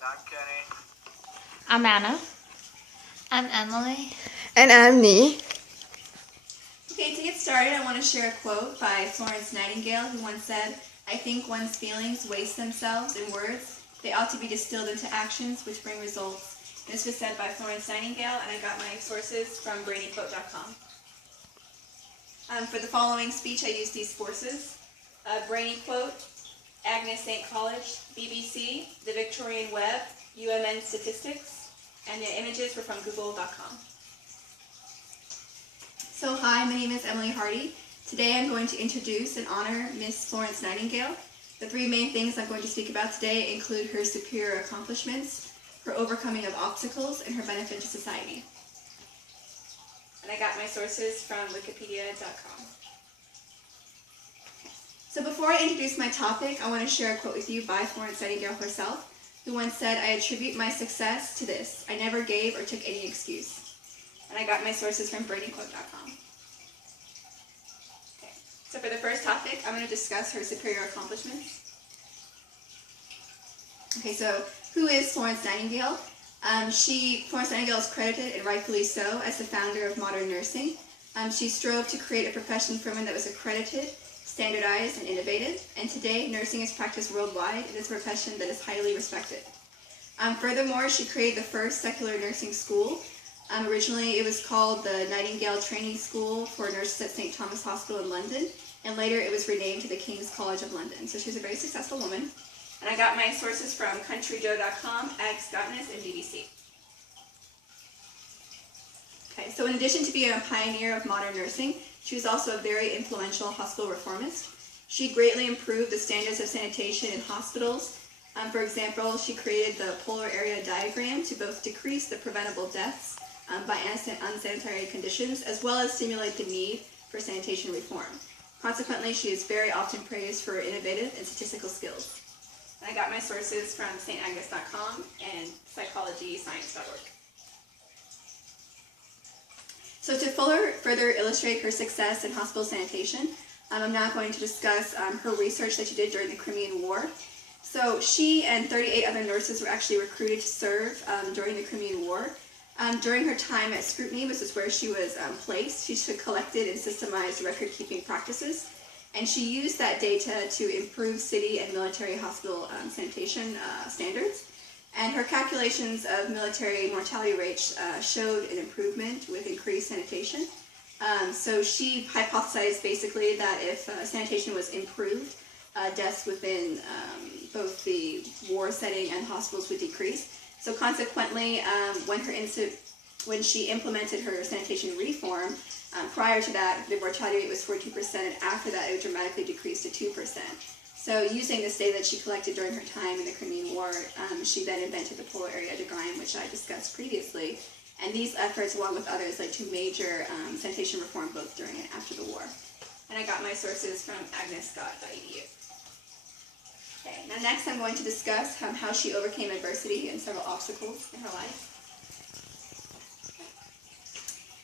And I'm Kenny. I'm Anna. I'm Emily. And I'm Nee. Okay, to get started, I want to share a quote by Florence Nightingale, who once said, "I think one's feelings waste themselves in words. They ought to be distilled into actions which bring results." This was said by Florence Nightingale, and I got my sources from brainyquote.com. For the following speech, I used these sources: Brainy Quote, Agnes St. College, BBC, the Victorian Web, UMN Statistics, and the images were from google.com. So hi, my name is Emily Hardy. Today I'm going to introduce and honor Miss Florence Nightingale. The three main things I'm going to speak about today include her superior accomplishments, her overcoming of obstacles, and her benefit to society. And I got my sources from wikipedia.com. So before I introduce my topic, I want to share a quote with you by Florence Nightingale herself, who once said, "I attribute my success to this. I never gave or took any excuse." And I got my sources from brainyquote.com. Okay. So for the first topic, I'm going to discuss her superior accomplishments. Okay, so who is Florence Nightingale? Florence Nightingale is credited, and rightfully so, as the founder of modern nursing. She strove to create a profession for women that was accredited, standardized, and innovative. And today, nursing is practiced worldwide, and it's a profession that is highly respected. Furthermore, she created the first secular nursing school. Originally, it was called the Nightingale Training School for Nurses at St. Thomas Hospital in London, and later it was renamed to the King's College of London. So she was a very successful woman. And I got my sources from countryjoe.com, Ag-Scotness, and BBC. Okay, so in addition to being a pioneer of modern nursing, she was also a very influential hospital reformist. She greatly improved the standards of sanitation in hospitals. For example, she created the polar area diagram to both decrease the preventable deaths by unsanitary conditions, as well as stimulate the need for sanitation reform. Consequently, she is very often praised for her innovative and statistical skills. And I got my sources from stagnes.com and psychologyscience.org. So to further illustrate her success in hospital sanitation, I'm now going to discuss her research that she did during the Crimean War. So she and 38 other nurses were actually recruited to serve during the Crimean War. During her time at Scrutiny, which is where she was placed, she collected and systemized record-keeping practices, and she used that data to improve city and military hospital sanitation standards. And her calculations of military mortality rates showed an improvement with increased sanitation. So she hypothesized basically that if sanitation was improved, deaths within both the war setting and hospitals would decrease. So consequently, when she implemented her sanitation reform, prior to that, the mortality rate was 14%, and after that, it would dramatically decrease to 2%. So using this data that she collected during her time in the Crimean War, she then invented the polar area diagram, which I discussed previously. And these efforts, along with others, led to major sanitation reform both during and after the war. And I got my sources from agnes.edu. Okay, now next I'm going to discuss how she overcame adversity and several obstacles in her life.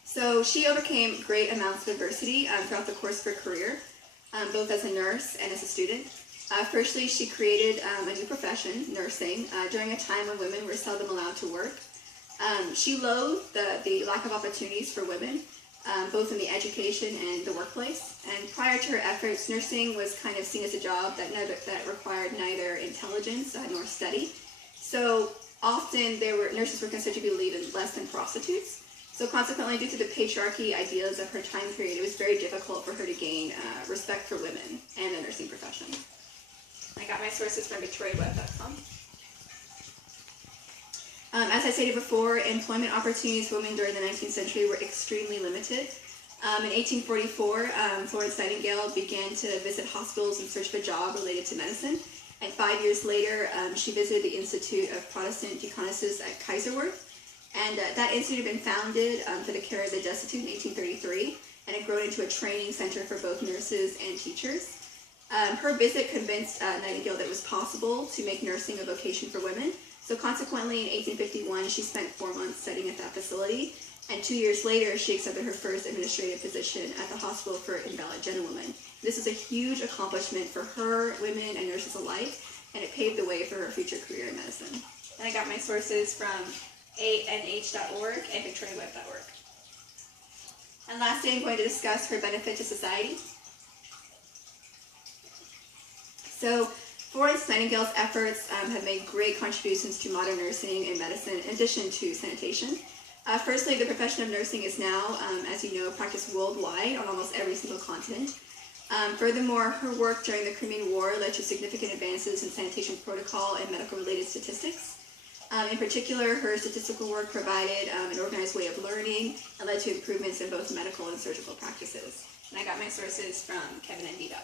So she overcame great amounts of adversity throughout the course of her career, both as a nurse and as a student. Firstly, she created a new profession, nursing, during a time when women were seldom allowed to work. She loathed the lack of opportunities for women, both in the education and the workplace. And prior to her efforts, nursing was kind of seen as a job that required neither intelligence nor study. So often nurses were considered to be believed less than prostitutes. So consequently, due to the patriarchy ideas of her time period, it was very difficult for her to gain respect for women and the nursing profession. I got my sources from victoriaweb.com. As I stated before, employment opportunities for women during the 19th century were extremely limited. In 1844, Florence Nightingale began to visit hospitals in search of a job related to medicine. And 5 years later, she visited the Institute of Protestant Deaconesses at Kaiserwerth. And that institute had been founded for the care of the destitute in 1833, and had grown into a training center for both nurses and teachers. Her visit convinced Nightingale that it was possible to make nursing a vocation for women. So consequently, in 1851, she spent 4 months studying at that facility, and 2 years later, she accepted her first administrative position at the Hospital for Invalid Gentlewomen. This is a huge accomplishment for her, women, and nurses alike, and it paved the way for her future career in medicine. And I got my sources from anh.org and victoriaweb.org. And lastly, I'm going to discuss her benefit to society. So, Florence Nightingale's efforts have made great contributions to modern nursing and medicine, in addition to sanitation. Firstly, the profession of nursing is now, as you know, practiced worldwide on almost every single continent. Furthermore, her work during the Crimean War led to significant advances in sanitation protocol and medical-related statistics. In particular, her statistical work provided an organized way of learning and led to improvements in both medical and surgical practices. And I got my sources from kevinnd.org.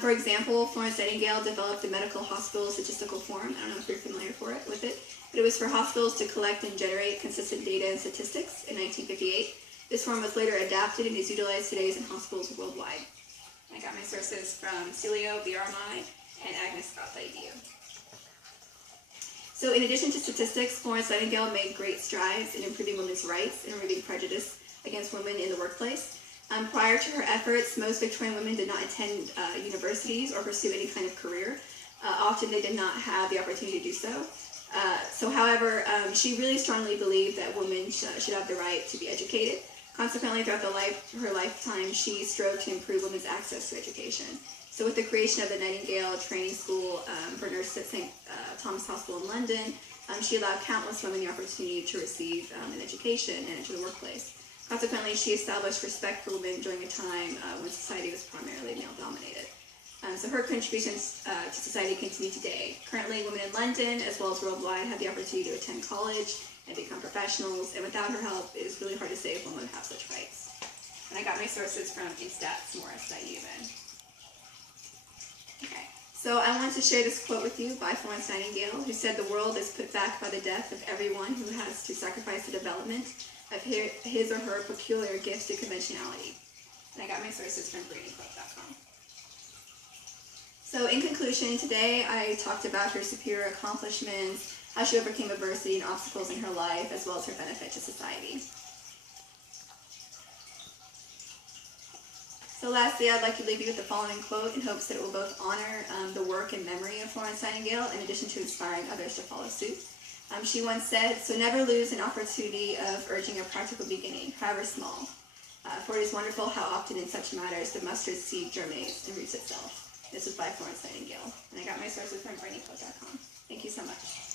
For example, Florence Nightingale developed the Medical Hospital Statistical Form. I don't know if you're familiar with it, but it was for hospitals to collect and generate consistent data and statistics in 1958. This form was later adapted and is utilized today in hospitals worldwide. I got my sources from Celio, VRMI, and agnescott.edu. So in addition to statistics, Florence Nightingale made great strides in improving women's rights and removing prejudice against women in the workplace. Prior to her efforts, most Victorian women did not attend universities or pursue any kind of career. Often they did not have the opportunity to do so. However, she really strongly believed that women should have the right to be educated. Consequently, throughout her lifetime, she strove to improve women's access to education. So with the creation of the Nightingale Training School for Nurses at St. Thomas Hospital in London, she allowed countless women the opportunity to receive an education and enter the workplace. Consequently, she established respect for women during a time when society was primarily male-dominated. So her contributions to society continue today. Currently, women in London, as well as worldwide, have the opportunity to attend college and become professionals, and without her help, it is really hard to say if one would have such rights. And I got my sources from instatsmorris.u. Okay, so I want to share this quote with you by Florence Nightingale, who said, "The world is put back by the death of everyone who has to sacrifice the development of his or her peculiar gifts to conventionality." And I got my sources from bradyquote.com. So in conclusion, today I talked about her superior accomplishments, how she overcame adversity and obstacles in her life, as well as her benefit to society. So lastly, I'd like to leave you with the following quote in hopes that it will both honor the work and memory of Florence Nightingale, in addition to inspiring others to follow suit. She once said, "So never lose an opportunity of urging a practical beginning, however small. For it is wonderful how often in such matters the mustard seed germinates and roots itself." This was by Florence Nightingale. And I got my sources from bradyquote.com. Thank you so much.